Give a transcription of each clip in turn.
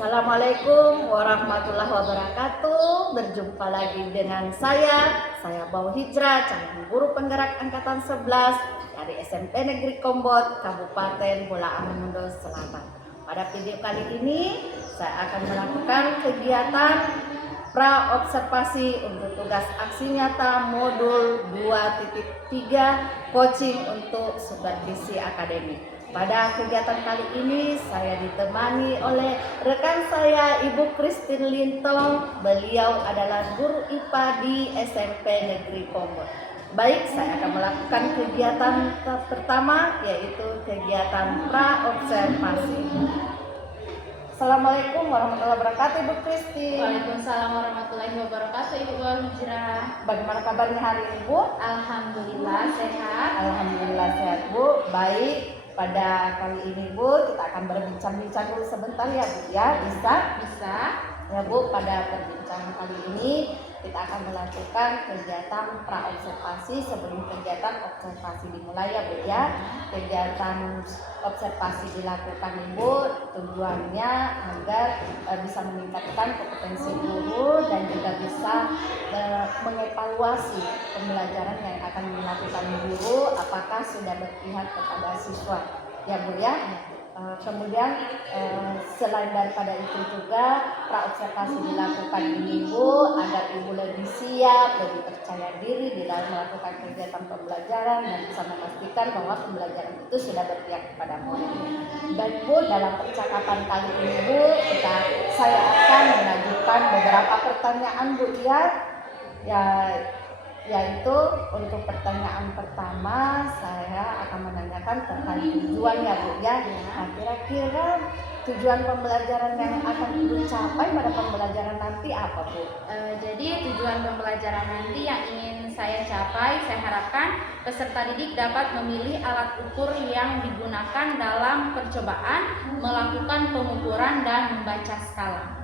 Assalamualaikum warahmatullahi wabarakatuh. Berjumpa lagi dengan saya Bau Hijrah, calon guru penggerak angkatan 11 dari SMP Negeri Kombot, Kabupaten Bolaang Mongondo Selatan. Pada video kali ini saya akan melakukan kegiatan pra-observasi untuk tugas aksi nyata modul 2.3 coaching untuk supervisi akademik. Pada kegiatan kali ini saya ditemani oleh rekan saya Ibu Christine Lintong. Beliau adalah guru IPA di SMP Negeri Kombot. Baik, saya akan melakukan kegiatan pertama, yaitu kegiatan pra-observasi. Assalamualaikum warahmatullahi wabarakatuh, Ibu Christine. Waalaikumsalam warahmatullahi wabarakatuh, Ibu Hijrah. Bagaimana kabarnya hari ini, Bu? Alhamdulillah sehat. Alhamdulillah sehat, Bu. Baik, pada kali ini, Bu, kita akan berbincang-bincang dulu sebentar ya, Bu ya. Bisa? Ya, Bu, pada perbincangan kali ini kita akan melakukan kegiatan pra-observasi sebelum kegiatan observasi dimulai ya, Bu ya. Kegiatan observasi dilakukan, Ibu, tujuannya agar bisa meningkatkan kompetensi guru dan juga bisa mengevaluasi pembelajaran yang akan dilakukan guru apakah sudah berpihak kepada siswa ya, Bu ya. Kemudian selain daripada itu juga pra-observasi dilakukan ini, Bu, agar Ibu lebih siap, lebih percaya diri di dalam melakukan kegiatan pembelajaran dan bisa memastikan bahwa pembelajaran itu sudah berpihak kepada murid. Dan, Bu, dalam percakapan kali ini, Bu, saya akan mengajukan beberapa pertanyaan, Bu ya, yaitu untuk pertanyaan pertama saya akan menanyakan tentang tujuan ya, Bu ya. Nah, kira-kira tujuan pembelajaran yang akan Ibu capai pada pembelajaran nanti apa, Bu? Jadi tujuan pembelajaran nanti yang ingin saya capai, saya harapkan peserta didik dapat memilih alat ukur yang digunakan dalam percobaan, melakukan pengukuran dan membaca skala.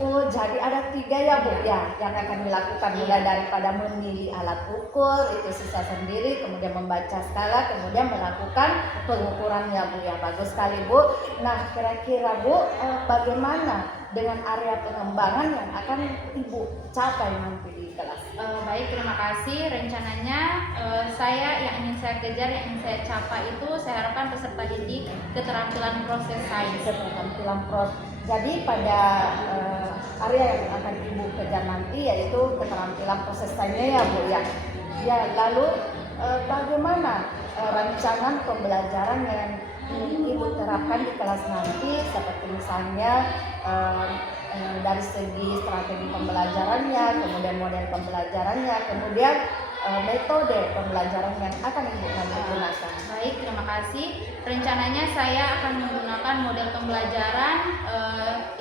Oh, jadi ada 3 ya, Bu ya, yang akan dilakukan, mulai daripada memilih alat ukur itu siswa sendiri, kemudian membaca skala, kemudian melakukan pengukuran ya, Bu ya. Bagus sekali, Bu. Nah, kira-kira, Bu, bagaimana dengan area pengembangan yang akan Ibu capai nanti di kelas? Baik, terima kasih. Rencananya yang ingin saya kejar, yang ingin saya capai itu saya harapkan peserta didik keterampilan proses sains. Jadi pada area yang akan Ibu kejar nanti yaitu keterampilan proses sainsnya ya, Bu ya. Ya, lalu bagaimana rancangan pembelajaran yang Ibu terapkan di kelas nanti, seperti misalnya dari segi strategi pembelajarannya, kemudian model pembelajarannya, kemudian metode pembelajaran yang akan Ibu nanti gunakan. Baik, terima kasih. Rencananya saya akan menggunakan model pembelajaran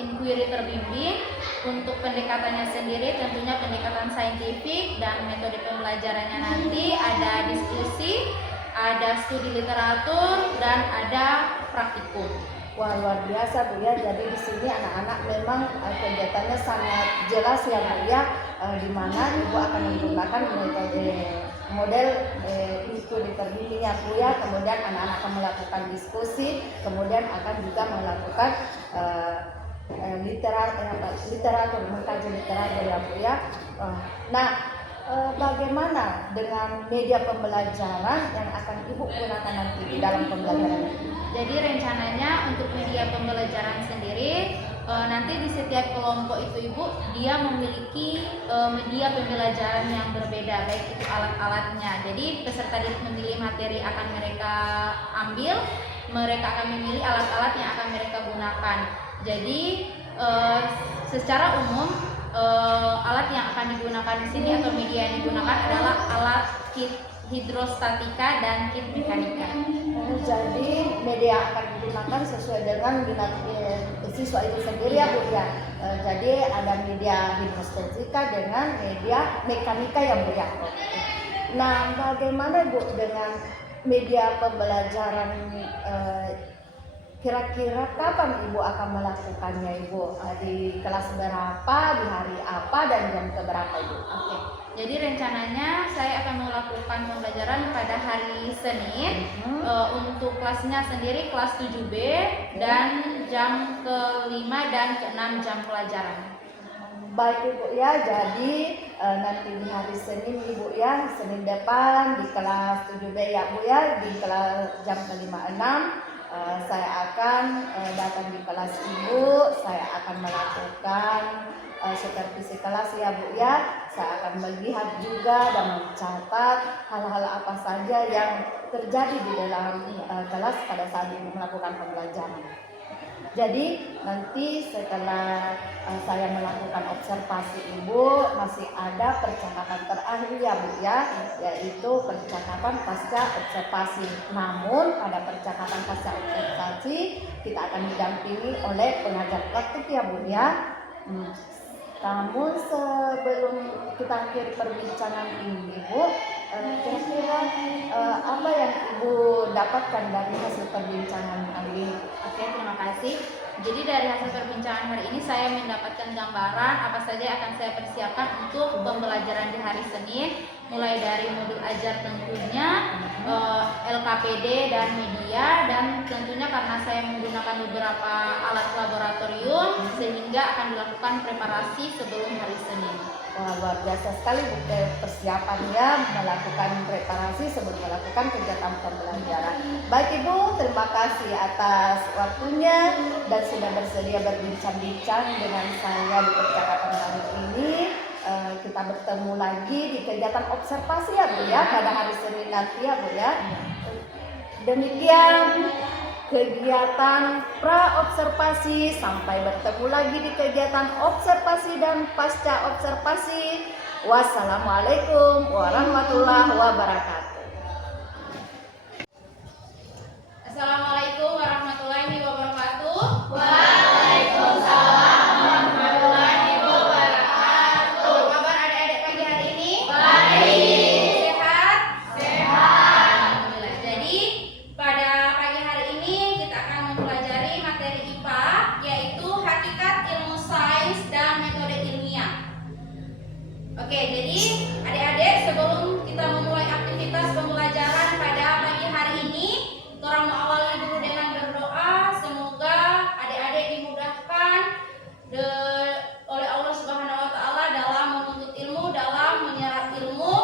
inquiry terbimbing. Untuk pendekatannya sendiri tentunya pendekatan saintifik, dan metode pembelajarannya nanti ada diskusi, ada studi literatur, dan ada praktikum. Wah, luar biasa, Bu ya. Jadi di sini anak-anak memang kegiatannya sangat jelas ya, Bu ya, di mana Ibu akan menggunakan model studi terbimbing ya, Bu ya. Kemudian anak-anak akan melakukan diskusi, kemudian akan juga melakukan literatur, mengkaji literatur ya, Bu ya. Nah, bagaimana dengan media pembelajaran yang akan Ibu gunakan nanti di dalam pembelajaran ini? Jadi rencananya untuk media pembelajaran sendiri nanti di setiap kelompok itu, Ibu, dia memiliki media pembelajaran yang berbeda, baik itu alat-alatnya. Jadi peserta didik memilih materi akan mereka ambil, mereka akan memilih alat-alat yang akan mereka gunakan. Jadi secara umum alat yang akan digunakan di sini atau media yang digunakan adalah alat kit hidrostatika dan kit mekanika. Jadi media yang akan digunakan sesuai dengan minat siswa itu sendiri ya, Bu ya. Jadi ada media hidrostatika dengan media mekanika ya, Bu ya. Nah, bagaimana, Bu, dengan media pembelajaran kira-kira kapan Ibu akan melakukannya, Ibu? Di kelas berapa, di hari apa, dan jam keberapa, Ibu? Oke. Jadi rencananya saya akan melakukan pembelajaran pada hari Senin. Untuk kelasnya sendiri kelas 7B dan jam ke-5 dan ke-6 jam pelajaran. Baik Ibu ya, jadi nanti di hari Senin Ibu ya, Senin depan di kelas 7B ya Bu ya, di kelas jam ke-5-6 saya akan datang di kelas Ibu, saya akan melakukan supervisi kelas ya Bu ya. Saya akan melihat juga dan mencatat hal-hal apa saja yang terjadi di dalam kelas pada saat Ibu melakukan pembelajaran. Jadi nanti setelah saya melakukan observasi Ibu, masih ada percakapan terakhir ya Bu ya, yaitu percakapan pasca observasi. Namun pada percakapan pasca observasi kita akan didampingi oleh pengajar praktik ya Bu ya. Namun sebelum kita akhiri perbincangan ini Bu, kira-kira apa yang Ibu dapatkan dari hasil perbincangan kali ini? Oke, terima kasih. Jadi dari hasil perbincangan hari ini saya mendapatkan gambaran apa saja yang akan saya persiapkan untuk pembelajaran di hari Senin, mulai dari modul ajar tentunya, LKPD dan media, dan tentunya karena saya menggunakan beberapa alat laboratorium sehingga akan dilakukan preparasi sebelum hari Senin. Wah, luar biasa sekali Bu persiapannya melakukan preparasi sebelum melakukan kegiatan pembelajaran. Baik Ibu, terima kasih atas waktunya dan sudah bersedia berbincang-bincang dengan saya di percakapan kali ini. Kita bertemu lagi di kegiatan observasi ya Bu ya, pada hari Senin nanti ya Bu ya. Demikian kegiatan pra-observasi, sampai bertemu lagi di kegiatan observasi dan pasca observasi. Wassalamualaikum warahmatullahi wabarakatuh. Assalamualaikum warahmatullahi wabarakatuh. Waalaikumsalam warahmatullahi wabarakatuh. Apa kabar adik-adik pagi hari ini? Baik. Sehat? Sehat. Alhamdulillah. Jadi pada pagi hari ini kita akan mempelajari materi IPA, yaitu hakikat ilmu sains dan metode ilmiah. Oke, jadi adik-adik sebelum kita memulai aktivitas pembelajaran pada pagi hari ini, orang mau awali dulu dengan berdoa. Semoga adik-adik dimudahkan oleh Allah Subhanahu wa Ta'ala dalam menuntut ilmu, dalam menyerap ilmu,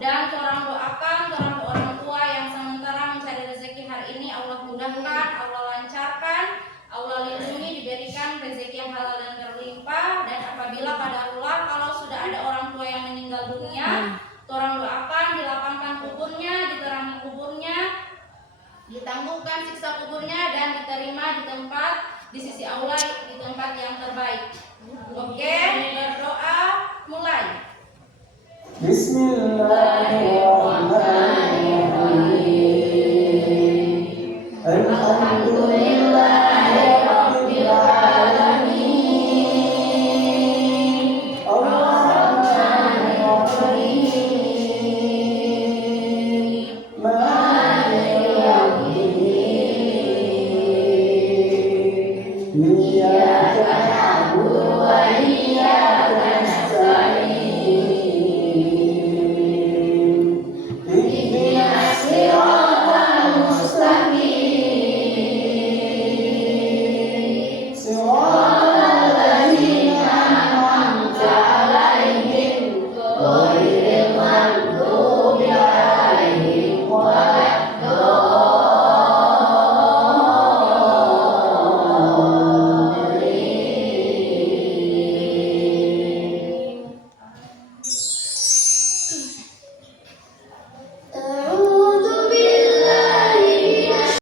dan orang doakan orang tua yang sementara mencari rezeki hari ini Allah mudahkan, Allah lancarkan, Allah lindungi, diberikan rezeki yang halal dan berlimpah. Dan apabila qadarullah kalau sudah ada orang tua yang meninggal dunia, orang doakan dilapangkan kuburnya, diterangi kuburnya, ditangguhkan siksa kuburnya, dan diterima di sisi Allah di tempat yang terbaik. Oke, berdoa mulai. Bismillahirrahmanirrahim. Alhamdulillahirabbil alamin. Arrahmanir rahim. Maliki yaumiddin. Iyyaka na'budu wa iyyaka nasta'in. Ihdinas siratal mustaqim. Siratal ladzina an'amta 'alaihim ghairil maghdubi 'alaihim waladdallin. A'udzu billahi minasy.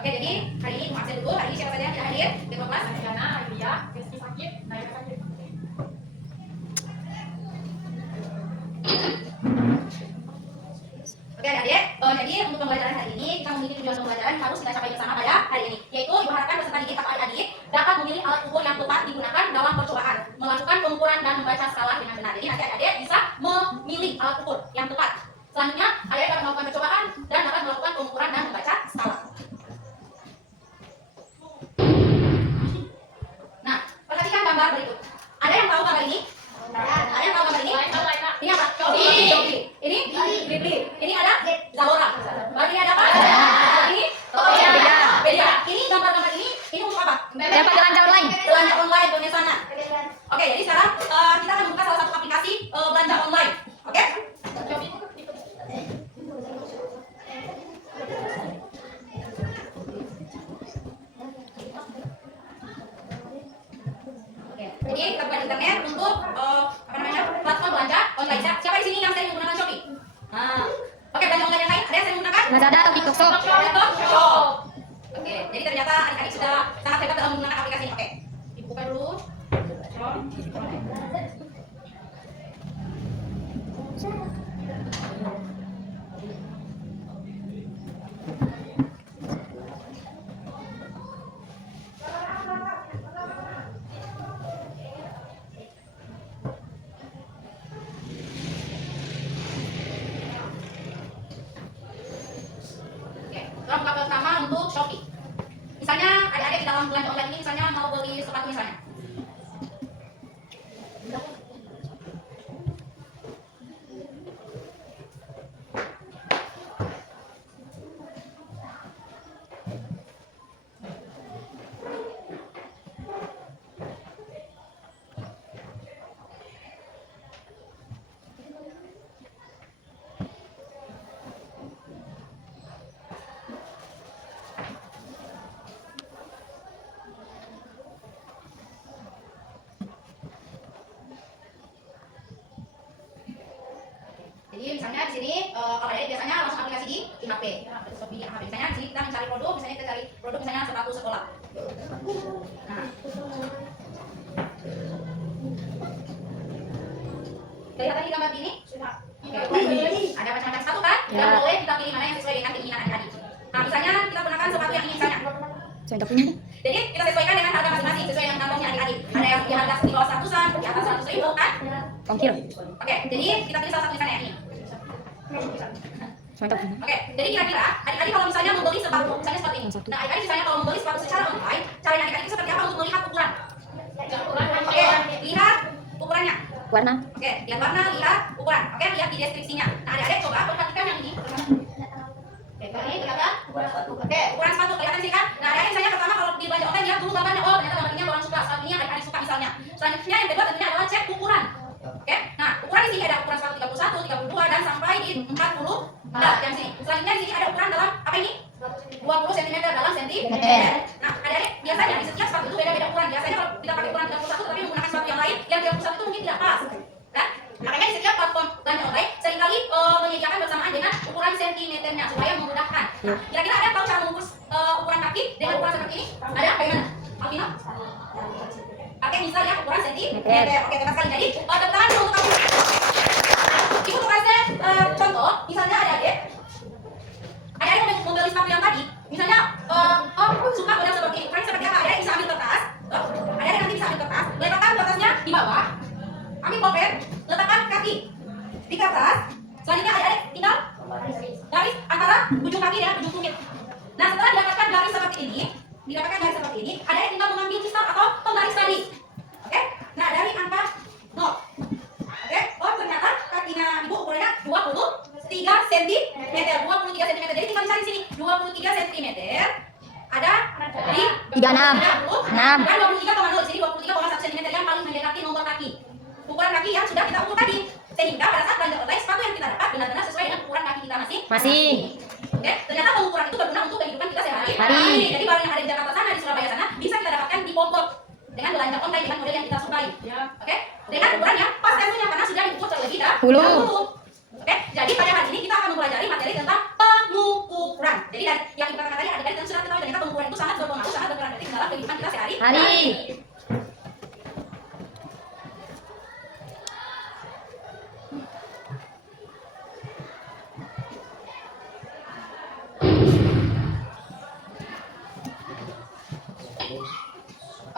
Oke, jadi hari ini maaf dulu. Hari ini siapa saja yang tidak hadir? Ketua kelas? Diana, Aidia, Rizky sakit, Naya sakit. Oke adik-adik, jadi untuk pembelajaran hari ini kita memiliki tujuan pembelajaran yang harus kita capai bersama pada hari ini, yaitu Ibu harapkan peserta didik atau adik-adik dapat memilih alat ukur yang tepat digunakan dalam percobaan, melakukan pengukuran dan membaca skala dengan benar. Jadi nanti adik-adik bisa memilih alat ukur yang tepat. Selanjutnya adik-adik dapat melakukan percobaan dan dapat melakukan pengukuran dan membaca skala. Nah, perhatikan gambar berikut. Ada yang tahu gambar ini? Ada yang tahu gambar ini? Ini apa? Joki. Ini Bibli. Ini ada Zalora. Baru ini ada apa? Ini beda. Ini gambar-gambar ini untuk apa? Jadi kita buka internet untuk platform belanja online. Siapa di sini yang sering menggunakan Shopee? Nah, oke, belanja online yang lain ada yang sering menggunakan? Lazada atau TikTok Shop? TikTok Shop. Oke, jadi ternyata adik-adik sudah sangat hebat dalam menggunakan aplikasi ini. Oke, dibuka dulu. Shop. Oke, buka pertama untuk Shopee. Misalnya adik-adik dalam belanja online ini misalnya mau beli sepatu misalnya. Jadi misalnya di sini kalau adik biasanya langsung aplikasi di HP, Shopee di HP. Misalnya di sini kita mencari produk, misalnya kita cari produk misalnya sepatu sekolah. Nah, kelihatan di gambar ini? Oke. Ada macam-macam sepatu kan? Dan boleh kita pilih mana yang sesuai dengan keinginan adik-adik. Nah, misalnya kita gunakan sepatu yang ini misalnya. Jadi kita sesuaikan dengan harga masing-masing sesuai dengan kantongnya adik-adik. Ada yang di harga di bawah 100-an, di atas 100.000 kan? Ongkir. Oke, jadi kita pilih salah satu misalnya yang ini. Oke, jadi kira-kira adik-adik kalau misalnya membeli sepatu, misalnya seperti ini. Nah, adik-adik misalnya kalau membeli sepatu secara online, caranya adik-adik itu seperti apa untuk melihat ukuran? Oke, lihat ukurannya. Warna. Oke, lihat warna, lihat ukuran. Oke, lihat di deskripsinya. Nah, adik-adik coba perhatikan yang ini. Oke, ini kelihatan? Oke, ukuran sepatu kelihatan sih kan? Nah, adik-adik misalnya pertama kalau di belanja online lihat dulu gambarnya. Oh, ternyata gambar ini orang suka. Sepatu ini adik-adik suka misalnya. Selanjutnya yang kedua tentunya adalah cek ukuran. Oke, nah ukuran di sini ada ukuran sepatu 31, 32 dan sampai di 40. Nah, yang sini. Selanjutnya di sini ada ukuran dalam apa ini? 20 cm dalam sentimeter. Nah, adik-adik biasanya di setiap sepatu itu beda-beda ukuran. Biasanya kalau kita pakai ukuran 31 tapi menggunakan sepatu yang lain, yang 31 itu mungkin tidak pas. Kan? Makanya di setiap platform belanja online seringkali menyediakan bersamaan dengan ukuran sentimeternya supaya memudahkan. Nah, kira-kira ada yang tahu cara mengukur ukuran kaki dengan ukuran seperti ini? Ada? Bagaimana? Alvino? Pakai misal ya ukuran sentimeter. Oke, tepat sekali. Jadi tepuk tangan untuk kamu. Ibu tuh kasih contoh, misalnya adik-adik membeli sepatu yang tadi, misalnya suka model seperti ini. Ukurannya seperti apa? Adik-adik bisa ambil kertas. Adik-adik nanti bisa ambil kertas, letakkan kertasnya di bawah. Ambil pulpen, letakkan kaki di kertas. Selanjutnya adik-adik tinggal garis antara ujung kaki dan ujung tumit. Nah, setelah didapatkan garis seperti ini, adik-adik tinggal mengambil sistem atau penggaris tadi. Oke? Nah, dari angka 0. Oke? Oh, ternyata kakinya ibu ukurannya 23 cm. 23 cm. Jadi tinggal dicari sini. 23 cm. Ada di 36. dan 23,0. Jadi 23,1 cm yang paling mendekati nomor kaki. Ukuran kaki yang sudah kita ukur tadi. Sehingga pada saat belanja online sepatu yang kita dapat benar-benar sesuai dengan ukuran kaki kita masing-masing. Oke, ternyata pengukuran itu berguna untuk kehidupan kita sehari-hari. Jadi barang yang ada di Jakarta sana, di Surabaya sana bisa kita dapatkan di Bogor dengan belanja online dengan model yang kita sukai. Oke, dengan ukuran yang pas tentunya karena sudah diukur terlebih dahulu. Oke, jadi pada hari ini kita akan mempelajari materi tentang pengukuran. Jadi dari yang kita katakan tadi adik-adik dan sudah ketahui ternyata pengukuran itu sangat berpengaruh, sangat berperan penting dalam kehidupan kita sehari-hari.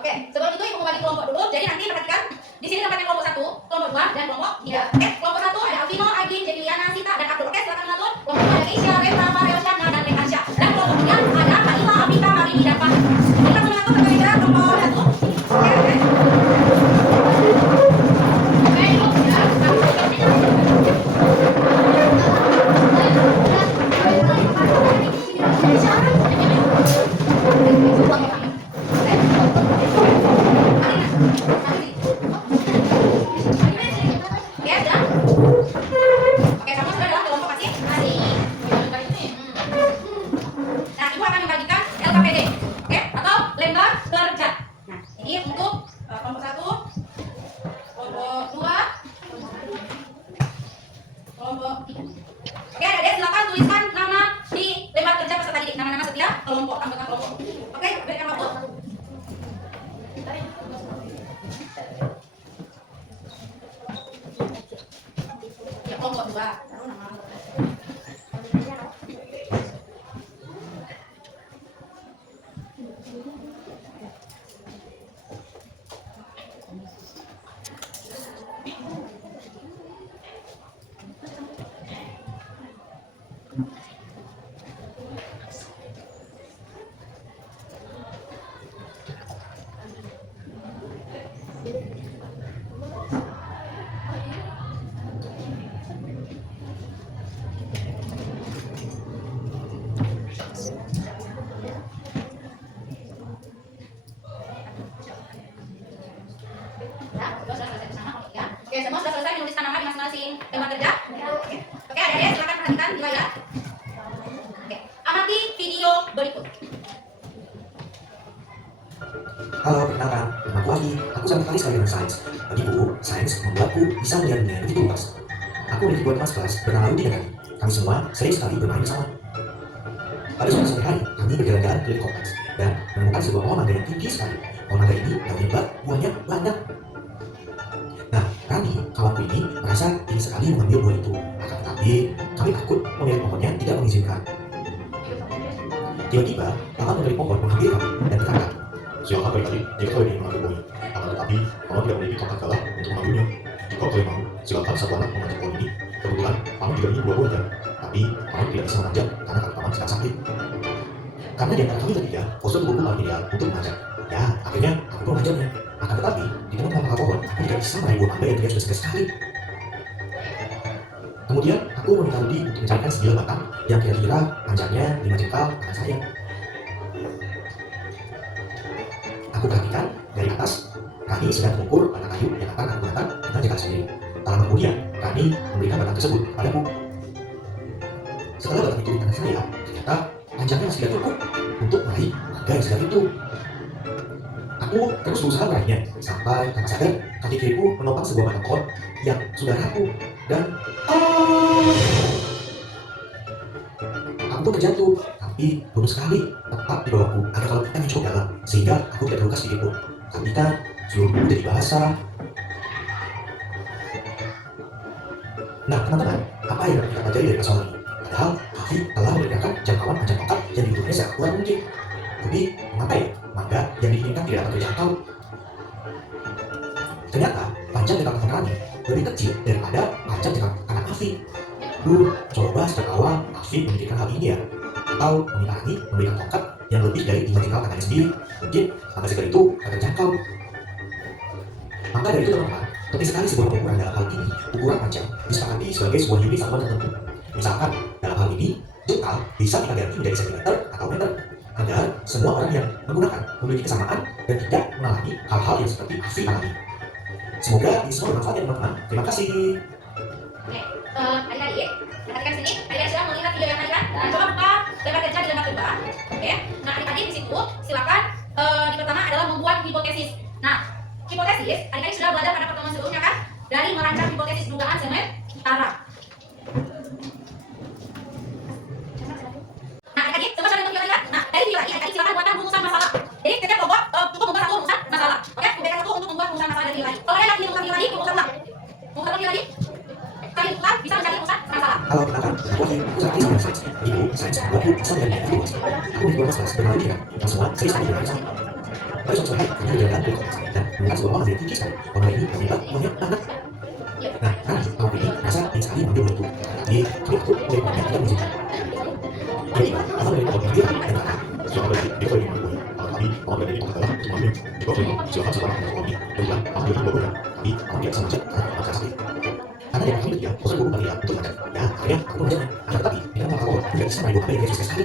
Oke, sebelum itu ibu membagi kelompok dulu. Jadi nanti perhatikan di sini tempatnya kelompok 1, kelompok 2 dan kelompok 3. Oke, kelompok 1 ada Alvino, Agin, Jeliana, Sita dan Abdul. Oke, silakan mengatur. Kelompok 2 ada Isya, Reta, Farel, Syahna dan Rekansya. Dan kelompok 3 ada Kalila, Abika, Marini dan Fahmi. Kita mengatur kira-kira kelompok 1. Oke. Ya, sudah selesai bersama ya. Oke, semua sudah selesai menuliskan nama di masing-masing tempat kerja. Oke, adik-adik silakan perhatikan dua ya. Oke, amati video berikut. Halo, perkenalkan, namaku Ali. Aku sangat sekali dengan sains. Bagiku, sains membuatku bisa melihat dunia yang begitu luas. Aku memiliki dua teman sekelas bernama Rudi dan Adi. Kami semua sering sekali bermain bersama. Pada suatu sore hari, kami berjalan-jalan keliling kompleks dan menemukan sebuah pohon mangga yang tinggi sekali. Pohon mangga ini daunnya lebat, buahnya banyak. Nah, kami, kawanku ini, merasa ingin sekali mengambil buah itu. Akan tetapi, kami takut pemilik pohonnya tidak mengizinkan. Tiba-tiba, paman pemilik pohon menghampiri kami dan berkata, "Silakan kali jika kau ingin mengambil buahnya. Akan tetapi, paman tidak memiliki tongkat galah untuk mengambilnya. Jika kau mau, silakan satu anak memanjat pohon ini. Kebetulan, paman juga ingin buah-buahnya. Tapi, paman tidak bisa memanjat karena kaki paman sedang sakit." karena di antara kami bertiga, postur tubuhku paling ideal untuk memanjat. Ya, akhirnya aku pun memanjatnya. Akan tetapi, di tengah-tengah pohon, aku tidak bisa meraih buah mangga yang terlihat sudah segar sekali. Kemudian, aku meminta Rudi untuk mencarikan sebilah batang yang kira-kira panjangnya 5 jengkal tangan saya. Aku perhatikan dari atas, Rani sedang mengukur batang kayu yang akan aku gunakan dengan jengkal sendiri. Tak lama kemudian, Rani memberikan batang tersebut padaku. Setelah batang itu di tangan saya, ternyata panjangnya masih tidak cukup untuk meraih mangga yang segar itu. Aku terus berusaha meraihnya, sampai tanpa sadar kaki kiriku menopang sebuah batang pohon yang sudah rapuh dan aku pun terjatuh, tapi belum sekali tepat di bawahku ada kalau yang cukup dalam, sehingga aku tidak terluka sedikit pun. Tapi kan seluruh tubuh jadi basah. Nah, teman-teman, apa yang dapat kita pelajari dari persoalan ini? Padahal Hafi telah memperkirakan jangkauan panjang tongkat yang dibutuhkannya secara kuat mungkin. Tapi mengapa ya mangga yang diinginkan tidak dapat terjangkau? Ternyata panjang jangkauan tangan Rani lebih kecil daripada panjang jangkauan tangan Hafi. Coba sejak awal Hafi memikirkan hal ini ya, atau meminta Rani memberikan tongkat yang lebih dari 5 jengkal tangannya sendiri. Mungkin mangga segar itu akan terjangkau. Maka dari itu teman-teman, penting sekali sebuah pengukuran dalam hal ini, ukuran panjang disepakati sebagai sebuah unit satuan tertentu. Misalkan dalam hal ini, jengkal bisa kita ganti menjadi sentimeter atau meter, agar semua orang yang menggunakan memiliki kesamaan dan tidak mengalami hal-hal yang seperti Hafi alami. Semoga ini semua bermanfaat ya teman-teman. Terima kasih. Oke, adik-adik, perhatikan sini. Adik-adik sudah melihat video yang tadi kan? Nah, coba buka tempat kerja di lembar kedua. Oke, nah adik-adik di situ silakan di pertama adalah membuat hipotesis. Nah, hipotesis, adik-adik sudah belajar pada pertemuan sebelumnya kan? Dari merancang hipotesis dugaan sementara. Nah, adik-adik, coba cari video tadi kan? Nah, dari video tadi, adik-adik silakan buatkan rumusan masalah. Jadi, setiap kelompok cukup membuat satu rumusan masalah. Oke, UBK satu untuk membuat rumusan masalah dari video tadi. Kalau ada lagi rumusan video tadi, rumusan ulang. Rumusan video tadi, kalian bukan bisa mencari rumusan masalah. Halo, perkenalkan, aku Hafi. Aku sangat dengan sains. Ibu, sains membuatku bisa melihat dunia yang luas. Aku memiliki dua kelas bernama Rudi dan yang semua sering sekali bermain bersama. Pada suatu hari, kami berjalan ke kompleks dan menemukan sebuah pohon yang tinggi sekali. Pohon ini terlibat buahnya banyak. Nah, Rani, kawan ini merasa ingin sekali mengambil buah itu. Tapi kami takut pemilik pohonnya tidak mengizinkan. Tiba-tiba, paman pemilik pohon mengambil dan berkata, "Silakan kali jika kau ingin mengambil buahnya. Akan tetapi, paman tidak memiliki tongkat galah untuk mengambilnya. Jika kau mau, silakan satu anak memanjat pohon ini. Kebetulan, paman juga ingin buah-buahnya. Tapi, paman tidak bisa memanjat karena paman sedang sakit." Karena dia kami bertiga, postur tubuh paling ideal untuk memanjat. Ya, akhirnya aku pun memanjatnya. Akan tetapi, di dalam pohon aku tidak bisa meraih buah mangga yang terlihat sekali.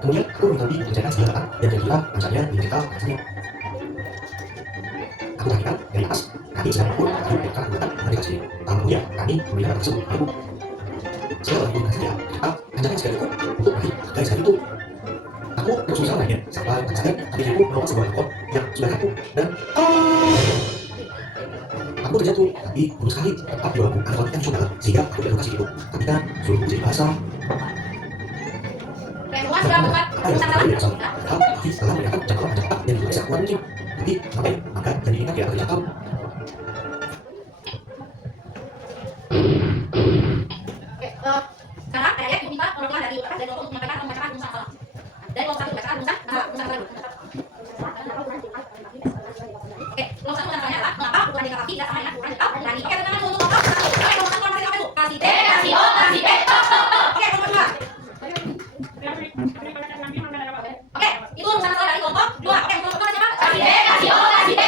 Kemudian aku meminta Rudi untuk mencarikan sebilah batang yang kira-kira panjangnya 5 jengkal tangan saya. Aku perhatikan dari atas, Rani sedang mengukur batang kayu yang akan aku gunakan dengan jengkal sendiri. Tak lama kemudian, Rani memberikan batang tersebut padaku. Setelah batang itu dengan saya, ternyata panjangnya masih tidak cukup untuk meraih mangga yang segar itu. Aku terus berusaha meraihnya, sampai tanpa sadar kaki kiriku menopang sebuah pohon yang sudah rapuh dan aku terjatuh, tapi belum sekali tepat di bawahku ada kalau yang cukup dalam, sehingga aku tidak terluka sedikit pun. Tapi kan seluruh tubuh jadi basah. Oke, semua sudah membuat Apa yang rumusan terjadi masalah? dari persoalan? Padahal Hafiz telah memberikan jangkauan panjang tongkat yang dibuat sekuat mungkin. Tapi mengapa ya mangga yang diinginkan tidak terjangkau? Oke, sekarang adik-adik meminta perwakilan dari UKS dan kelompok untuk menyampaikan pembacaan rumusan masalah. Dari kelompok 1 baca silakan rumusan masalah dulu. Oke, rumusan masalahnya adalah mengapa ukuran jangka kaki tidak sama dengan ukuran jangka kaki. Oke, tangan untuk kelompok satu. Oke, kelompok satu masih apa itu? Kasih B, kasih O, kasih B. Oke, kelompok dua. Oke, itu rumusan masalah dari kelompok dua. Oke, kelompok dua siapa? Kasih B, kasih O, kasih B.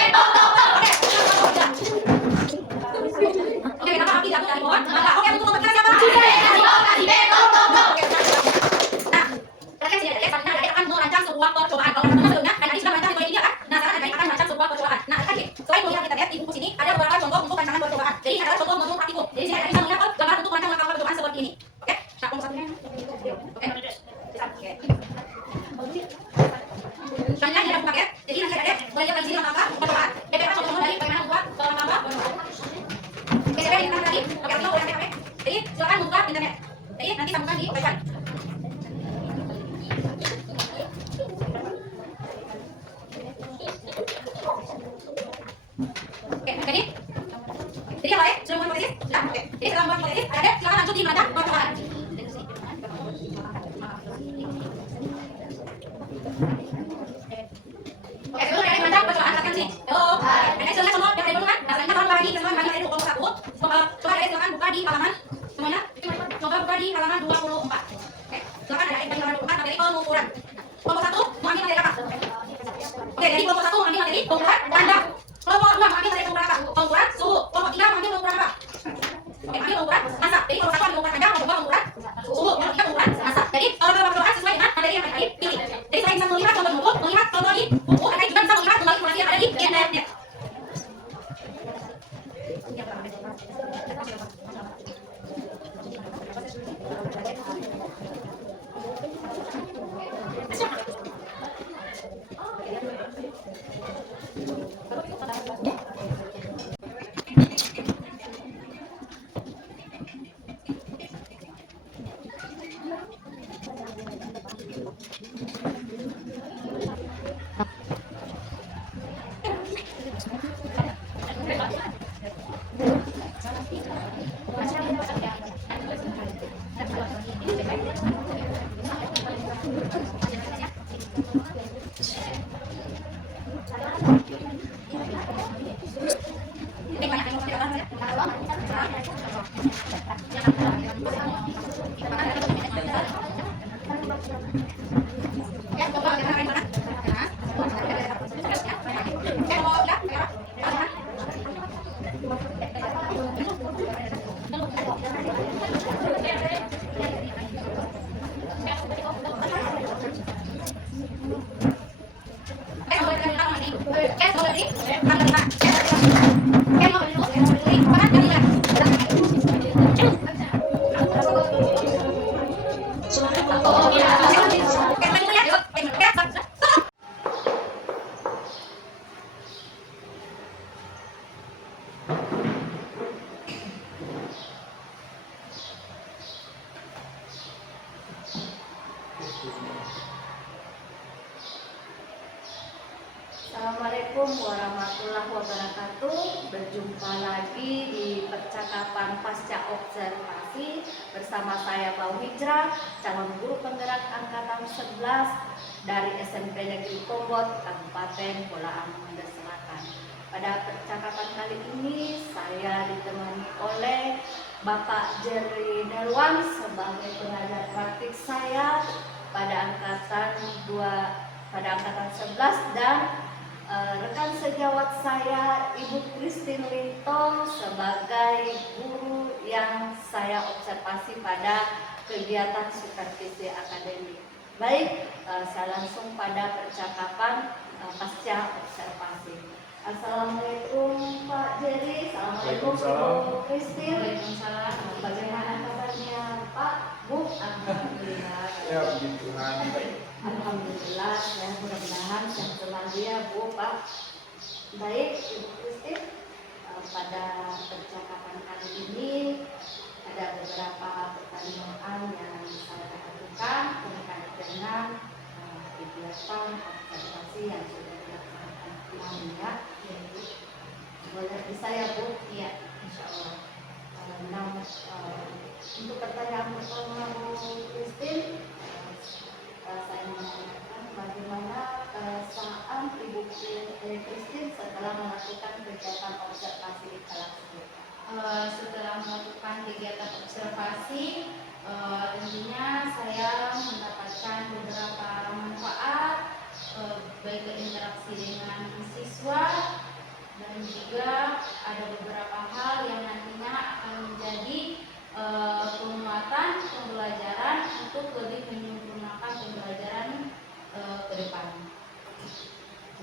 Oke, kenapa api jatuh dari pohon? Maka, oke, untuk kelompok tiga siapa? Kasih B, kasih O, kasih B. Nah, kalian sendiri ya, selanjutnya adik akan merancang sebuah percobaan. Kalau teman-teman sebelumnya, adik sudah merancang metode ini ya kan? Nah, sekarang adik akan merancang sebuah percobaan. Nah, adik selain melihat internet di buku sini, ada beberapa contoh untuk rancangan percobaan. Jadi, ini adalah contoh menurut praktikum. Jadi, sini adik bisa melihat gambar untuk merancang langkah percobaan seperti ini. Oke, nah, kelompok satunya. Oke. Selanjutnya ini ada buku paket. Jadi, nanti adik boleh lihat di sini langkah percobaan. BPK contoh dari bagaimana membuat langkah percobaan. PCB di tadi. Oke, artinya boleh pakai. Jadi, silakan buka internet. Jadi, nanti sambungkan di wifi. Oke, jadi apa ya? Sudah membuat hipotesis? Sudah, oke. Jadi setelah membuat hipotesis, ada silakan lanjut di merancang percobaan. Oke, sebelum ada merancang percobaan, silakan sini. Halo. Ada silakan semua yang ada dulu kan? Nah, selanjutnya kalau bagi semua bagi dari kelompok satu. Coba ada silakan buka di halaman semuanya. Coba buka di halaman 24. Oke, silakan ada di halaman 24 materi pengukuran. Kelompok satu mengambil materi apa? Oke, jadi kelompok satu mengambil materi pengukuran tanda. Kelompok dua mengambil materi pengukuran apa? Pengukuran suhu. Kelompok tiga mengambil pengukuran apa? Oke, mengambil pengukuran massa. Jadi kelompok satu ambil pengukuran tanda, kelompok dua pengukuran suhu, kelompok tiga pengukuran massa. Jadi kalau percobaan sesuai dengan materi yang tadi pilih. Jadi selain bisa melihat contoh buku, melihat contoh di buku, Anda juga bisa melihat kembali informasi yang ada di internet. Assalamualaikum warahmatullahi wabarakatuh. Berjumpa lagi di percakapan pasca observasi bersama saya Bau Hijrah, calon guru penggerak angkatan 11 dari SMP Negeri Kombot, Kabupaten Bolaang Manda Selatan. Pada percakapan kali ini saya ditemani oleh Bapak Jerry Nelwan sebagai pengajar praktik saya pada angkatan 11 dan rekan sejawat saya Ibu Christine Linton sebagai guru yang saya observasi pada kegiatan supervisi akademik. Baik, saya langsung pada percakapan pasca observasi. Assalamualaikum Pak Jerry, Assalamualaikum Bu Christine. Waalaikumsalam. Bagaimana kabarnya Pak, Bu? Alhamdulillah. Ya, puji Tuhan. Alhamdulillah, saya mudah-mudahan sehat selalu ya Bu, Pak. Baik, Ibu Christine, pada percakapan kali ini ada beberapa pertanyaan yang saya lakukan terkait dengan kegiatan observasi yang sudah dilaksanakan kemarin ya. Boleh bisa ya Bu? Iya, insya Allah. Nah, untuk pertanyaan pertama Bu Christine, saya mengatakan bagaimana dari Christine setelah melakukan kegiatan observasi di kelas kita? Setelah melakukan kegiatan observasi, tentunya saya mendapatkan beberapa manfaat, baik berinteraksi dengan siswa dan juga ada beberapa hal yang nantinya akan menjadi penguatan pembelajaran untuk lebih menyempurnakan pembelajaran ke depan.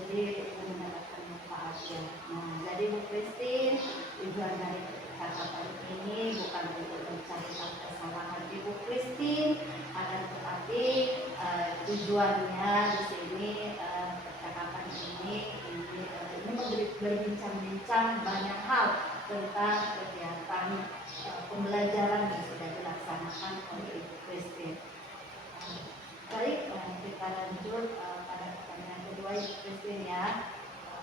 Jadi mendapatkan manfaat ya. Nah, jadi Bu Christine, tujuan dari percakapan ini bukan untuk mencari kesalahan Ibu Christine, akan tetapi tujuannya di sini percakapan ini berbincang-bincang banyak hal tentang kegiatan pembelajaran yang sudah dilaksanakan oleh Ibu Christine. Baik, kita lanjut pada pertanyaan kedua Ibu Christine ya.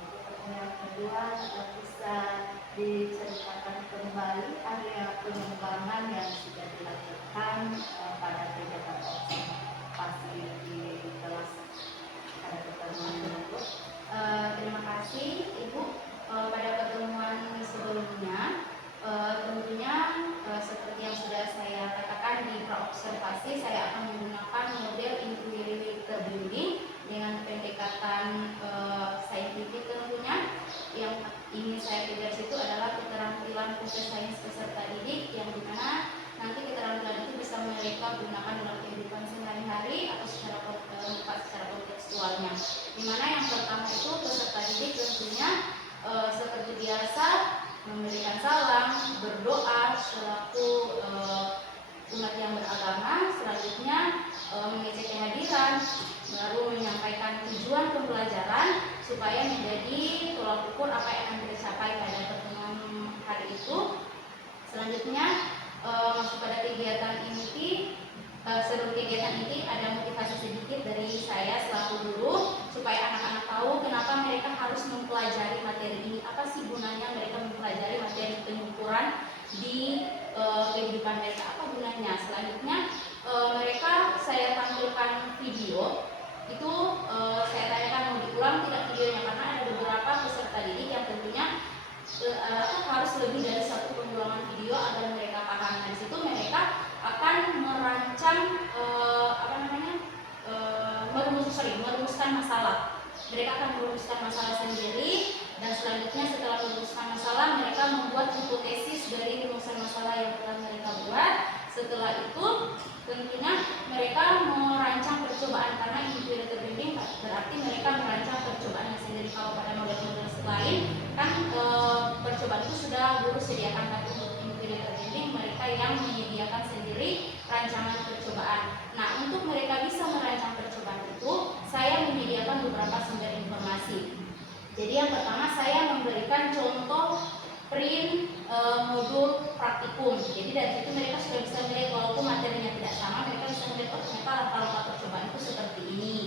Pertanyaan kedua bisa diceritakan kembali area pengembangan yang sudah dilakukan pada kegiatan observasi di kelas pada pertemuan tersebut. Terima kasih Ibu. Pada pertemuan sebelumnya tentunya seperti yang sudah saya katakan di praobservasi, saya akan menggunakan model integrated building dengan pendekatan saintifik tentunya. Yang ingin saya kejar situ adalah keterampilan proses sains peserta didik, yang dimana nanti keterampilan itu bisa mereka gunakan dalam kehidupan sehari-hari atau secara kontekstualnya. Dimana yang pertama itu peserta didik tentunya seperti biasa memberikan salam, berdoa selaku umat yang beragama, selanjutnya mengecek kehadiran, baru menyampaikan tujuan pembelajaran supaya menjadi tolak ukur apa yang akan dicapai pada pertemuan hari itu. Selanjutnya masuk pada kegiatan inti. Sebelum kegiatan inti ada motivasi sedikit dari saya selaku guru supaya anak-anak tahu kenapa mereka harus mempelajari materi ini, apa sih gunanya mereka mempelajari materi pengukuran di kehidupan mereka, apa gunanya. Selanjutnya mereka saya tampilkan video itu, saya tanyakan mau diulang tidak videonya, karena ada beberapa peserta didik yang tentunya harus lebih dari satu pengulangan video agar mereka paham. Nah, di situ mereka akan merancang merumuskan masalah. Mereka akan merumuskan masalah sendiri, dan selanjutnya setelah merumuskan masalah mereka membuat hipotesis dari rumusan masalah yang telah mereka buat. Setelah itu tentunya mereka merancang percobaan, karena integrated building berarti mereka merancang percobaannya sendiri. Kalau pada model-model lain kan percobaan itu sudah guru sediakan, tapi untuk integrated building mereka yang menyediakan sendiri rancangan percobaan. Nah, untuk mereka bisa merancang percobaan itu saya menyediakan beberapa sumber informasi. Jadi yang pertama saya memberikan contoh print modul praktikum. Jadi dari situ mereka sudah bisa melihat walaupun materinya tidak sama, mereka bisa melihat oh ternyata langkah-langkah percobaan itu seperti ini.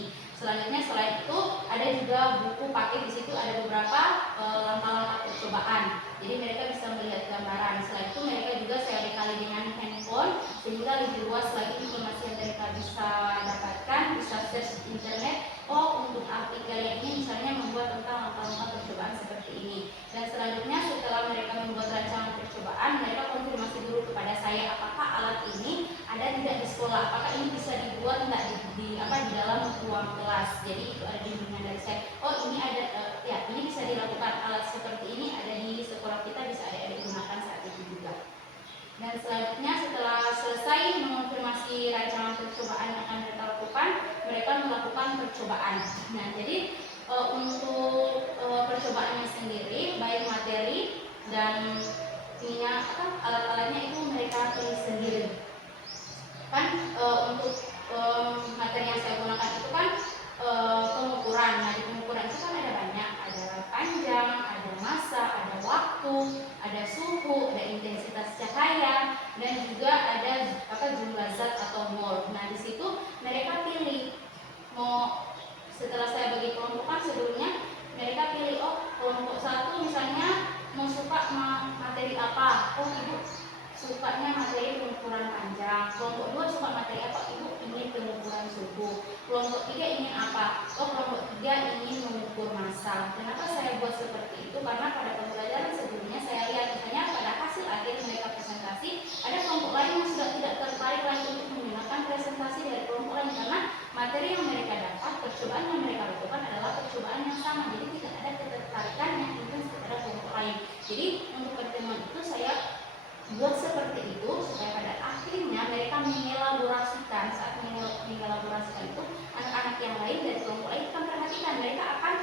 Selanjutnya selain itu ada juga buku paket, di situ ada beberapa langkah-langkah percobaan. Jadi mereka bisa melihat gambaran. Selain itu mereka juga saya bekali dengan handphone sehingga lebih luas lagi informasi yang mereka bisa dapatkan, bisa search di internet. Oh, untuk artikel yang ini misalnya membuat tentang langkah-langkah percobaan seperti ini. Dan selanjutnya setelah mereka membuat rancangan percobaan, mereka konfirmasi dulu kepada saya apakah alat ini ada tidak di sekolah, apakah ini bisa dibuat tidak di dalam ruang kelas. Jadi itu ada bimbingan dari saya. Oh, ini ada ya ini bisa dilakukan, alat seperti ini ada di sekolah kita, bisa ada digunakan saat itu juga. Dan selanjutnya setelah selesai mengonfirmasi rancangan percobaan yang akan mereka lakukan, mereka melakukan percobaan. Nah, jadi untuk percobaannya sendiri, baik materi dan alat-alatnya itu mereka pilih sendiri. Kan untuk materi yang saya gunakan itu kan pengukuran. Nah, di pengukuran itu kan ada banyak, ada panjang, ada massa, ada waktu, ada suhu, ada intensitas cahaya, dan juga ada jumlah zat atau mol. Nah, di situ mereka pilih mau, setelah saya bagi kelompokan sebelumnya, mereka pilih oh kelompok 1 misalnya mau suka materi apa. Oh, ibu sukanya materi pengukuran panjang. Kelompok 2 suka materi apa? Ibu ingin pengukuran suhu. Kelompok 3 ingin apa? Oh, kelompok 3 ingin mengukur massa. Kenapa saya buat seperti itu? Karena pada pembelajaran sebelumnya saya lihat misalnya pada hasil akhir mereka presentasi, ada kelompok lain yang sudah tidak tertarik lagi untuk menggunakan presentasi dari kelompok lain karena materi yang mereka dapat, percobaan yang mereka lakukan adalah percobaan yang sama, jadi tidak ada ketertarikan yang intens kepada kelompok lain. Jadi untuk pertemuan itu saya buat seperti itu supaya pada akhirnya mereka mengelaborasikan. Saat mengelaborasikan itu anak-anak yang lain dari kelompok lain akan perhatikan, mereka akan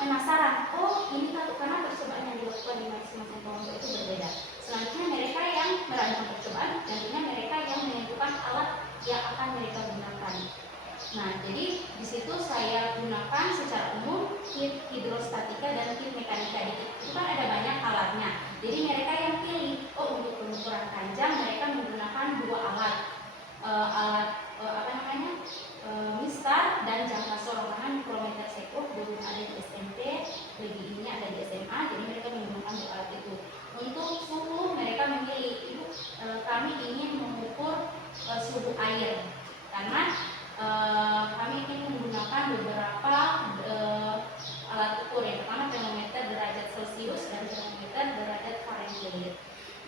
penasaran, oh ini karena percobaan yang dilakukan di masing-masing kelompok itu berbeda. Selanjutnya mereka yang merancang percobaan, tentunya mereka yang menentukan alat yang akan mereka gunakan. Nah, jadi di situ saya gunakan secara umum kit hidrostatika dan kit mekanika. Di kit itu kan ada banyak alatnya. Jadi mereka yang pilih, oh untuk pengukuran panjang mereka menggunakan dua alat, mistar dan jangka sorong, karena mikrometer sekup belum ada di SMP, lebih ini ada di SMA, jadi mereka menggunakan dua alat itu. Untuk suhu mereka memilih, kami ingin mengukur suhu air karena kami ingin menggunakan beberapa alat ukur. Yang pertama termometer derajat Celcius dan termometer derajat Fahrenheit.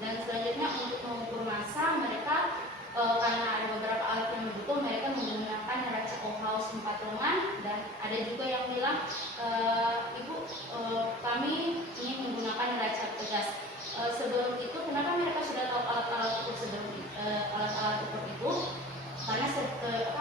Dan selanjutnya untuk mengukur massa mereka karena ada beberapa alat yang mendukung, mereka menggunakan neraca Ohaus 4 lengan, dan ada juga yang bilang kami ingin menggunakan neraca Pegas. Sebelum itu kenapa mereka sudah tahu alat-alat ukur alat-alat ukur itu? Karena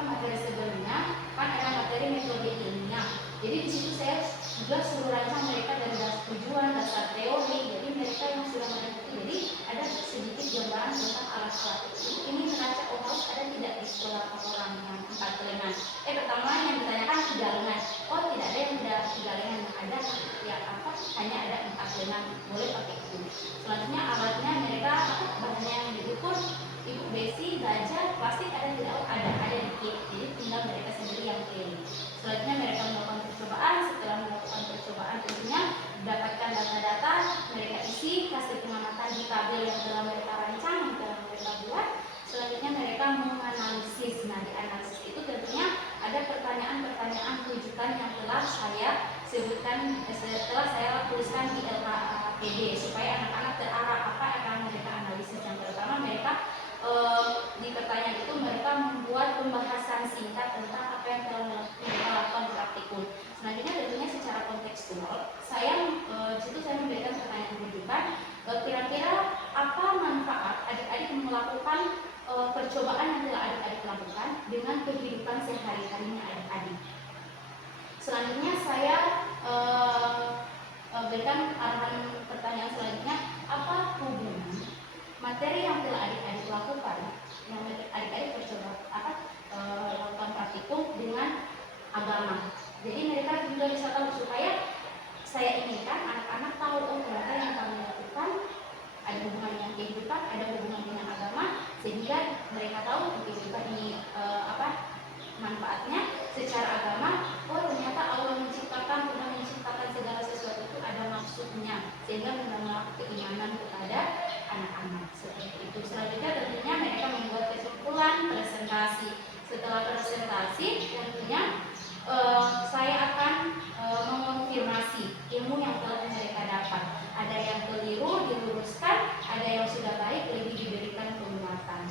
materi sebelumnya kan ada materi metode ilmiah. Jadi di situ saya juga suruh rancang mereka dari dasar tujuan, dasar teori. Jadi mereka yang sudah mengikuti. Jadi ada sedikit gambaran tentang alat-alat itu. Ini neraca Ohaus ada tidak di sekolah orang yang 4 lengan? Pertama yang ditanyakan 3 lengan. Oh tidak ada yang tidak 3 lengan, ada hanya ada 4 lengan, boleh pakai itu. Selanjutnya alatnya mereka bahannya yang diukur. Ibu Besi, gajah, plastik ada tidak? Ada dikit. Jadi tinggal mereka sendiri yang pilih. Selanjutnya mereka melakukan percobaan. Setelah melakukan percobaan tentunya mendapatkan data-data, mereka isi hasil pengamatan di tabel yang telah mereka rancang, yang telah mereka buat. Selanjutnya mereka menganalisis. Nah di analisis itu tentunya ada pertanyaan-pertanyaan rujukan yang telah saya sebutkan, setelah saya tuliskan di LKPD supaya anak-anak terarah apa yang akan mereka analisis. Yang pertama mereka di pertanyaan itu mereka membuat pembahasan singkat tentang apa yang telah mereka lakukan di praktikum. Selanjutnya tentunya secara kontekstual, di situ saya memberikan pertanyaan rujukan, kira-kira apa manfaat adik-adik melakukan percobaan yang telah adik-adik lakukan dengan kehidupan sehari-harinya adik-adik. Selanjutnya saya berikan arahan pertanyaan selanjutnya, apa hubungan materi yang telah adik-adik lakukan, yang adik-adik lakukan praktikum dengan agama. Jadi mereka juga bisa tahu, supaya saya inginkan anak-anak tahu, oh ternyata yang kami lakukan ada hubungan dengan kehidupan, ada hubungan dengan agama, sehingga mereka tahu kehidupan ini manfaatnya secara agama. Oh ternyata Allah Tuhan menciptakan segala sesuatu itu ada maksudnya, sehingga menambah keimanan kepada anak-anak seperti itu. Selanjutnya tentunya mereka membuat kesimpulan presentasi. Setelah presentasi tentunya saya akan mengonfirmasi ilmu yang telah mereka dapat. Ada yang keliru diluruskan, ada yang sudah baik lebih diberikan penguatan.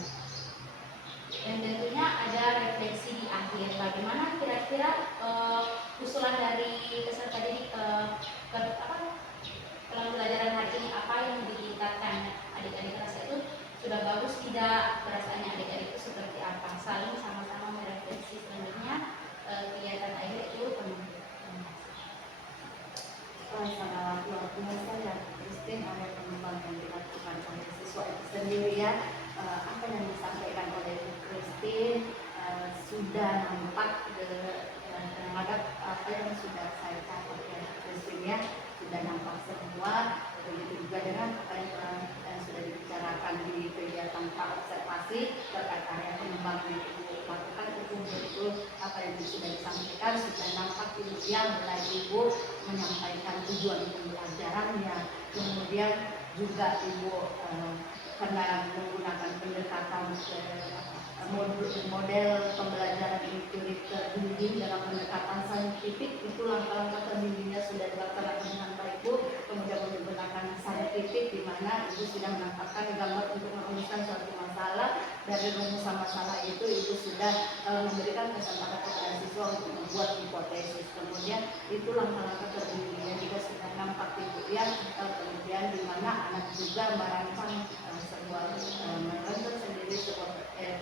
Dan tentunya ada refleksi di akhir. Bagaimana kira-kira usulan dari peserta didik pembelajaran hari ini, apa yang ditingkatkan? Adik-adik rasa itu sudah bagus tidak? Perasaannya adik-adik itu seperti apa? Saling sama-sama merefleksi. Selanjutnya kegiatan akhir itu penelitian. Sangat luar biasa ya Christine, ada pengembangan yang dilakukan oleh siswa itu sendiri ya. Apa yang disampaikan oleh Christine sudah nampak terhadap apa yang sudah saya catat ya Christine ya, sudah nampak semua. Begitu juga dengan apa yang sudah dibicarakan di kegiatan observasi terkait area pengembangan yang Ibu lakukan, itu betul apa yang sudah disampaikan, sudah nampak kemudian mulai Ibu menyampaikan tujuan pembelajarannya, kemudian juga Ibu karena menggunakan pendekatan model pembelajaran itu terbimbing dalam pendekatan saintifik, itu langkah-langkah terbimbingnya sudah dilaksanakan dengan baik Bu. Kemudian menggunakan saintifik di mana Ibu sudah menangkapkan gambar untuk merumuskan suatu masalah. Dari rumusan masalah itu Ibu sudah memberikan kesempatan kepada siswa untuk membuat hipotesis. Kemudian itu langkah-langkah terbimbingnya juga sudah nampak Ibu ya. Kemudian di mana anak juga merancang sebuah merancang sendiri sebuah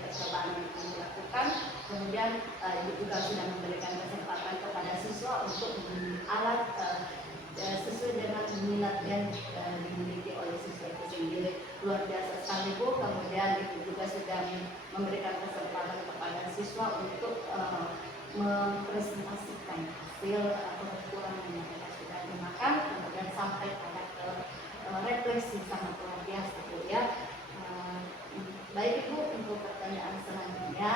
percobaan yang dilakukan. Kemudian Ibu juga sudah memberikan kesempatan kepada siswa untuk membeli alat sesuai dengan minat yang dimiliki oleh siswa itu sendiri. Luar biasa sekali Bu. Kemudian Ibu juga sudah memberikan kesempatan kepada siswa untuk mempresentasikan hasil atau kekurangan yang mereka sudah gunakan, kemudian sampai pada refleksi sangat luar biasa Bu ya. Baik Ibu, untuk pertanyaan selanjutnya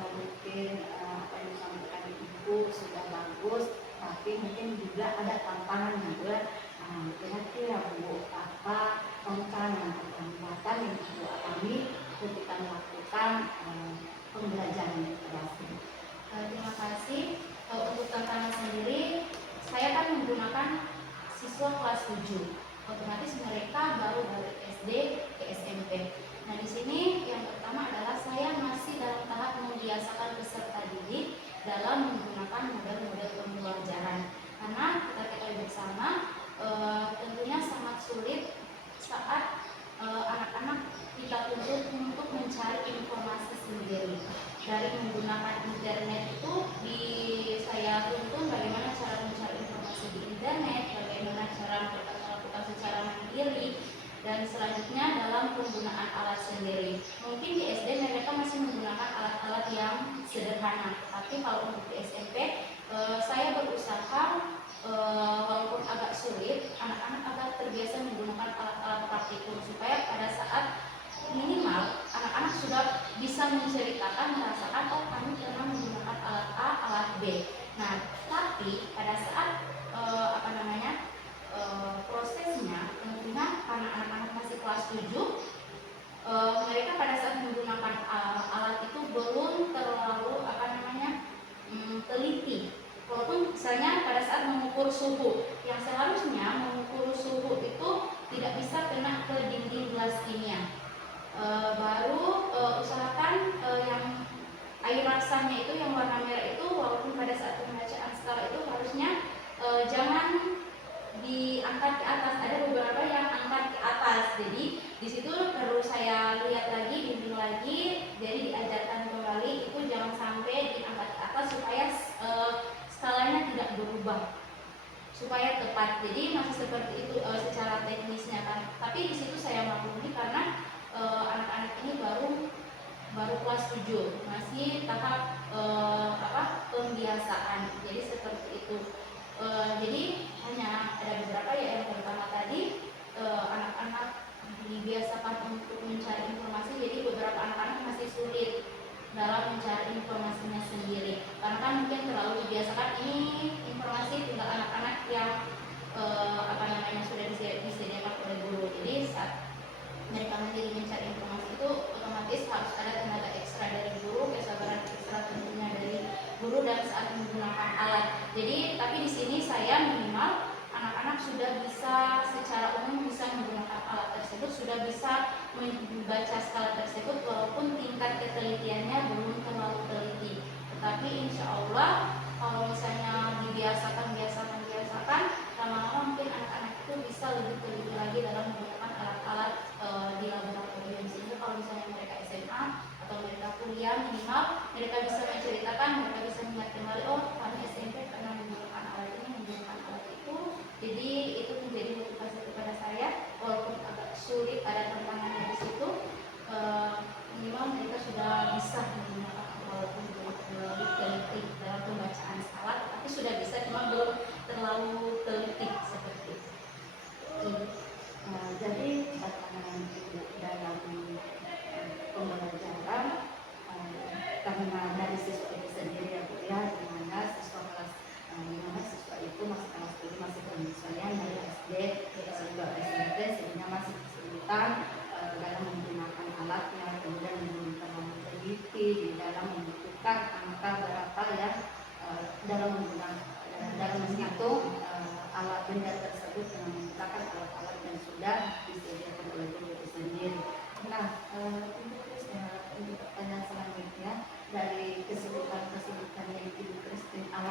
mungkin apa yang disampaikan Ibu sudah bagus, tapi mungkin juga ada tantangan juga. Kira-kira Bu, apa tantangan atau hambatan yang Ibu alami ketika melakukan pembelajaran interaksi? Terima kasih. Untuk tantangan sendiri, saya kan menggunakan siswa kelas 7. Otomatis mereka baru dari SD ke SMP. Nah, di sini yang pertama adalah saya masih dalam tahap membiasakan peserta didik dalam menggunakan model-model pembelajaran. Karena kita ketahui bersama, tentunya sangat sulit saat anak-anak kita tuntut untuk mencari informasi sendiri. Dari menggunakan internet itu saya tuntun bagaimana cara mencari informasi di internet, bagaimana cara mereka melakukan secara mandiri, dan selanjutnya dalam penggunaan alat sendiri. Mungkin di SD mereka masih menggunakan alat-alat yang sederhana, tapi kalau untuk di SMP saya berusaha walaupun agak sulit, anak-anak agak terbiasa menggunakan alat-alat praktikum supaya pada saat minimal anak-anak sudah bisa menceritakan, merasakan, oh kami pernah menggunakan alat A, alat B. Nah, tapi pada saat prosesnya tentunya karena anak-anak masih kelas 7, mereka pada saat menggunakan alat itu belum terlalu teliti. Walaupun misalnya pada saat mengukur suhu, yang seharusnya mengukur suhu itu tidak bisa kena ke dinding gelas kimia. Baru usahakan yang air rasanya itu yang warna merah itu, walaupun pada saat pembacaan skala itu harusnya jangan diangkat ke atas. Ada beberapa yang angkat ke atas, jadi di situ perlu saya lihat lagi, bimbing lagi, jadi diajarkan kembali itu jangan sampai diangkat ke atas supaya skalanya tidak berubah, supaya tepat. Jadi masih seperti itu secara teknisnya kan. Tapi di situ saya maklumi karena anak-anak ini baru kelas 7, masih tahap pembiasaan. Jadi seperti itu. Jadi hanya ada beberapa ya, yang pertama tadi anak-anak dibiasakan untuk mencari informasi. Jadi beberapa anak-anak masih sulit dalam mencari informasinya sendiri karena kan mungkin terlalu dibiasakan ini informasi tinggal anak-anak yang sudah disediakan oleh guru. Jadi saat mereka mandiri mencari informasi itu otomatis harus ada tenaga ekstra dari guru, kesabaran ekstra tentunya dari guru, dan saat menggunakan alat. Jadi tapi di sini saya minimal anak-anak sudah bisa secara umum bisa menggunakan alat tersebut, sudah bisa membaca skala tersebut walaupun tingkat ketelitiannya belum terlalu teliti. Tetapi insya Allah kalau misalnya dibiasakan, lama-lama mungkin anak-anak itu bisa lebih teliti lagi dalam menggunakan alat-alat di laboratorium. Sehingga kalau misalnya mereka SMA atau mereka kuliah, minimal mereka bisa menceritakan, mereka bisa mengingat kembali, oh kami SMP pernah menggunakan alat ini, menggunakan alat itu. Jadi itu menjadi motivasi kepada saya, walaupun agak sulit, ada tantangannya di situ. Minimal mereka sudah bisa menggunakan, walaupun belum terlalu teliti dalam pembacaan skala, tapi sudah bisa, cuma belum terlalu teliti seperti itu. Jadi tantangan Ibu dalam pembelajaran karena dari siswa itu sendiri ya Bu ya, di mana siswa itu masih kelas 7, masih penyesuaian dari SD hingga SMP, sehingga masih kesulitan dalam menggunakan alatnya, kemudian belum terlalu teliti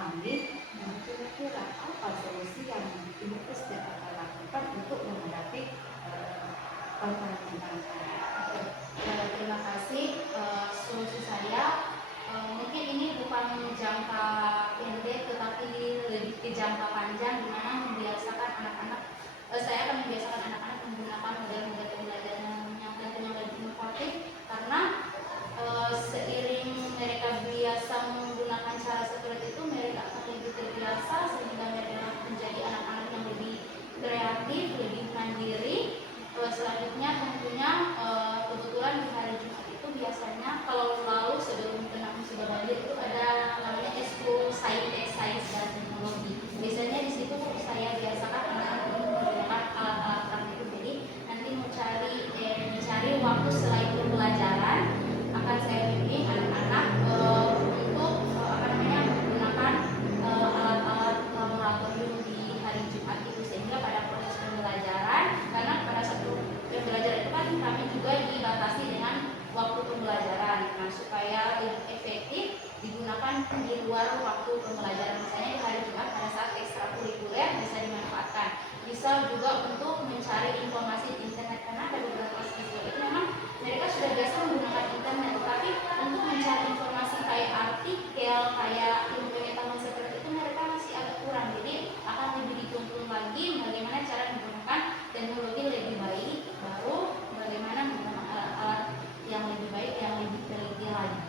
memahami kira-kira apa solusi yang Ibu Krisda akan lakukan untuk menghadapi tantangan. Terima kasih. Solusi saya mungkin ini bukan jangka pendek tetapi lebih ke jangka panjang, di mana membiasakan anak-anak. Saya akan membiasakan anak-anak menggunakan model-model pembelajaran yang tentunya lebih inovatif, karena seiring mereka biasa menggunakan cara seperti itu, mereka akan lebih terbiasa sehingga mereka menjadi anak-anak yang lebih kreatif, lebih mandiri. Selanjutnya tentunya kebetulan di hari Jumat itu biasanya kalau lalu sebelum kena musibah banjir itu ada namanya ekskul sains dan teknologi. Biasanya di situ saya biasakan anak-anak menggunakan alat-alat praktik. Jadi nanti mencari waktu selain pembelajaran akan saya bimbing anak-anak untuk menggunakan alat-alat laboratorium di hari Jumat itu, sehingga pada proses pembelajaran, karena pada satu pembelajaran itu kan kami juga dibatasi dengan waktu pembelajaran, nah supaya lebih efektif digunakan di luar waktu pembelajaran. Misalnya di hari Jumat pada saat ekstrakurikuler bisa dimanfaatkan, bisa juga untuk mencari informasi di internet, karena ada beberapa siswa itu memang mereka sudah biasa menggunakan internet, tapi untuk mencari informasi kayak artikel, kayak ilmu pengetahuan seperti itu mereka masih agak kurang. Jadi akan lebih dituntun lagi bagaimana cara menggunakan teknologi lebih baik, baru bagaimana menggunakan alat-alat yang lebih baik, yang lebih teliti lagi.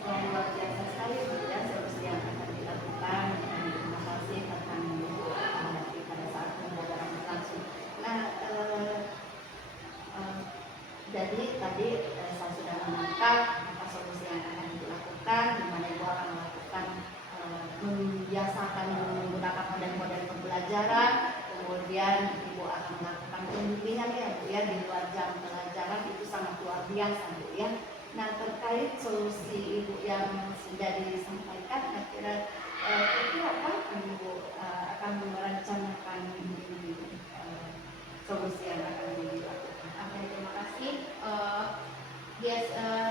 Yang luar biasa sekali ya solusi yang akan dilakukan. Terima kasih rekan Ibu pada saat pembelajaran berlangsung. Nah, jadi tadi saya sudah menangkap apa solusi yang akan dilakukan, di mana Ibu akan melakukan membiasakan menggunakan model-model pembelajaran, kemudian Ibu akan melakukan pembimbingan ya Bu ya di luar jam pelajaran, itu sangat luar biasa Bu ya. Nah, terkait solusi Ibu yang sudah disampaikan, kira-kira apa Ibu akan merencanakan solusi yang akan dilakukan? Oke, terima kasih.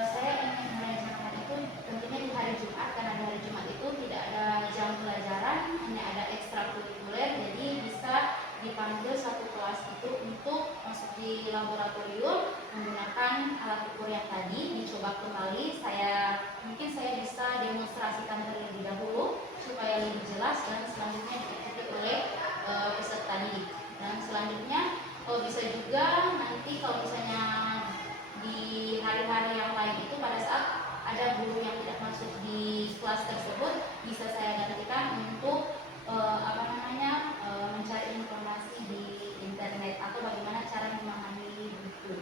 Saya ingin merencanakan itu tentunya di hari Jumat, karena di hari Jumat itu tidak ada jam pelajaran, hanya ada ekstrakurikuler, jadi bisa dipanggil satu kelas itu untuk masuk di laboratorium menggunakan alat ukur yang tadi, dicoba kembali. Mungkin saya bisa demonstrasikan terlebih dahulu supaya lebih jelas, dan selanjutnya diikuti oleh peserta didik. Dan selanjutnya bisa juga nanti kalau misalnya di hari-hari yang lain itu pada saat ada guru yang tidak masuk di kelas tersebut, bisa saya gantikan untuk mencari informasi di internet atau bagaimana cara memahami buku.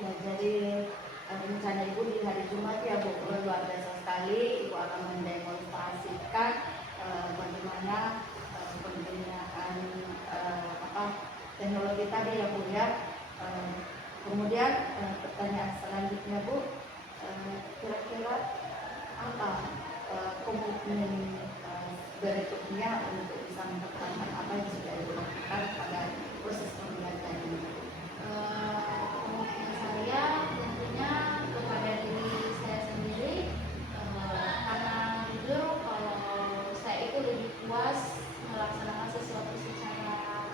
Ya, jadi rencana Ibu di hari Jumat ya Bu, luar biasa sekali. Ibu akan mendemonstrasikan bagaimana penggunaan teknologi tadi ya Bu ya. Kemudian pertanyaan selanjutnya Bu, kira-kira apa komitmen berikutnya untuk bisa mempertahankan apa yang sudah Ibu lakukan pada proses pembelajaran ini? Komitmen saya tentunya kepada diri saya sendiri, karena jujur kalau saya itu lebih puas melaksanakan sesuatu secara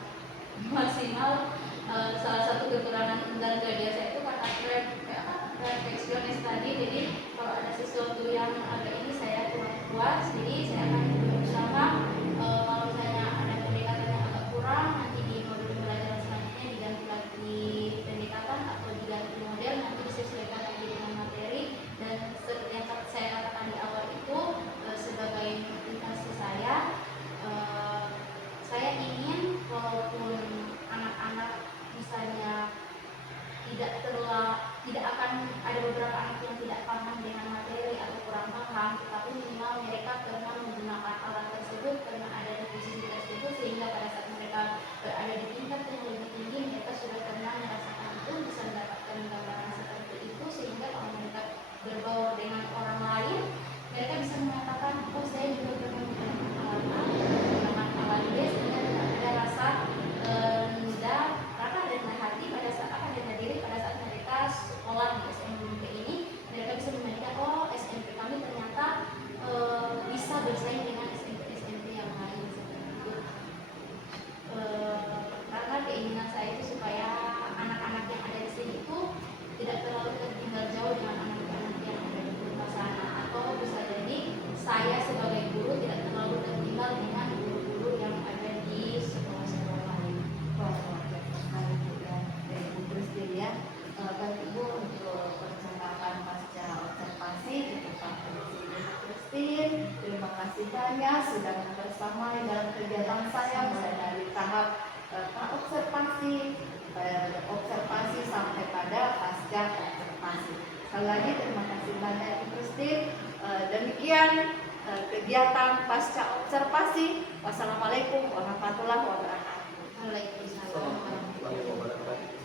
maksimal. Salah satu kekurangan dan kelebihan saya itu karena perfeksionis tadi, jadi kalau ada sesuatu yang agak ini saya kurang puas, jadi saya akan berusaha kalau misalnya ada pendekatan yang agak kurang nanti di modul pembelajaran kegiatan saya mulai dari tahap observasi sampai pada pasca observasi. Sekali lagi terima kasih banyak Ibu Steve. Demikian kegiatan pasca observasi. Wassalamualaikum warahmatullahi wabarakatuh. Waalaikumsalam warahmatullahi wabarakatuh.